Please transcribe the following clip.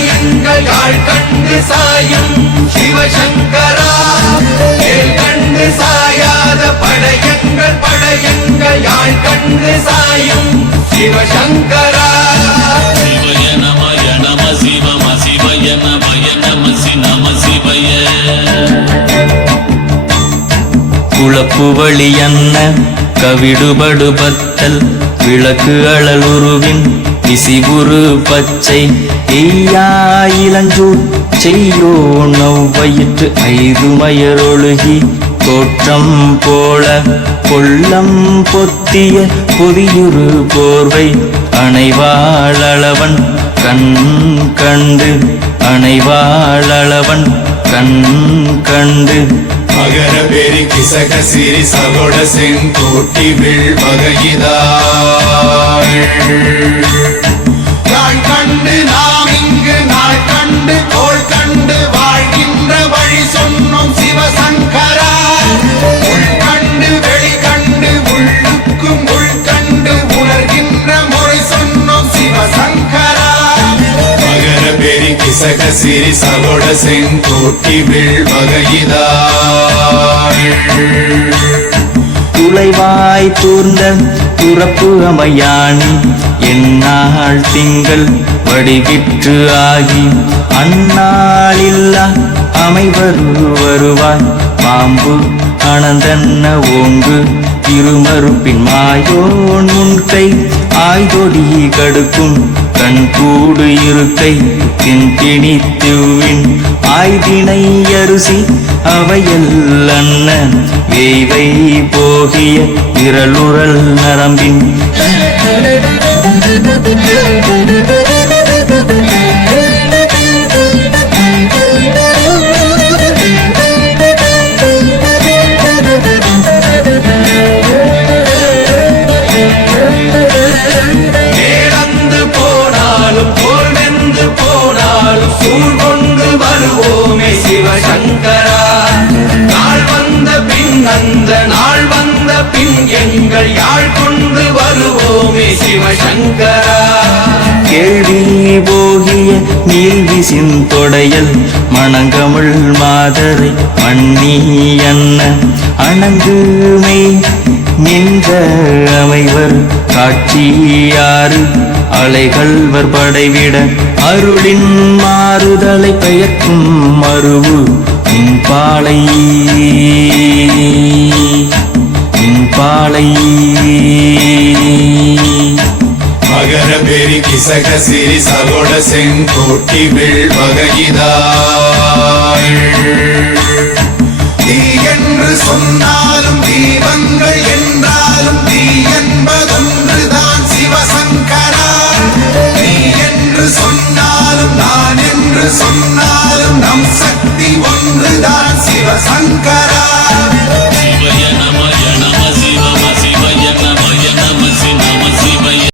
தலையங்கள் யாழ் கண்டு சாயும் சிவசங்கரா. கேள் கண்டு சாயாத படையங்கள் படையங்கள் யாழ் கண்டு சாயும் சிவசங்கரா. சிவய நமய நம சிவம சிவய நமய நம சி நம சிவய. குழப்பு வழியன்ன கவிடுபடு பத்தல் விளக்கு அழலுருவின் இசிபுரு பச்சை எய்யா இளஞ்சூர் செய்யோ நவ்வயிற்று ஐதுமயரொழுகி தோற்றம் போல கொள்ளம் பொத்திய புதியுரு போர்வை அணைவாளவன் கண் கண்டு அணைவாளவன் கண் கண்டு. மகர பெரி கிசக சிறி சகோட செங்கோட்டி வில் வகையிதா பெரி கிசக சிறி சகோட செங்கோட்டி வில் துளைவாய் தூர்ந்த துறப்பு அமையாணி எந்நாள் திங்கள் வடிவிற்று ஆகி அந்நாளில்லா அமைவரு வருவாய். பாம்பு அனந்தன்ன ஓங்கு திருமறுப்பின் மாயோன் முன்கை ஆய்தொடி கடுக்கும் கண் கொண்டு இருக்கை தின்கிணி திவ்வின் ஆய்தினை அரிசி அவையல் போகிய விரலுரல் நரம்பின் எங்கள் யாழ் கொண்டு வருவோமே சிவசங்கரா. கேள்வி போகிய நீல்விசின் தொடையல் மணங்கமிழ் மாதரை மண்ணி அன்ன. அணங்குமை நின்ற அமைவர் காட்சியாறு அலைகள்வர் படைவிட அருளின் மாறுதலை பெயர்க்கும் மருவு பாலை பாலை. மகர பெரி கிசக சிறி சகோட செங்கோட்டி வில் தீ என்று சொன்னாலும் தீபங்கள் என்றாலும் தீ என்பதொன்றுதான் சிவசங்கரா. நீ என்று சொன்னாலும் நான் என்று சொன்னாலும் நம் சக்தி ஒன்றுதான் சிவசங்கரா.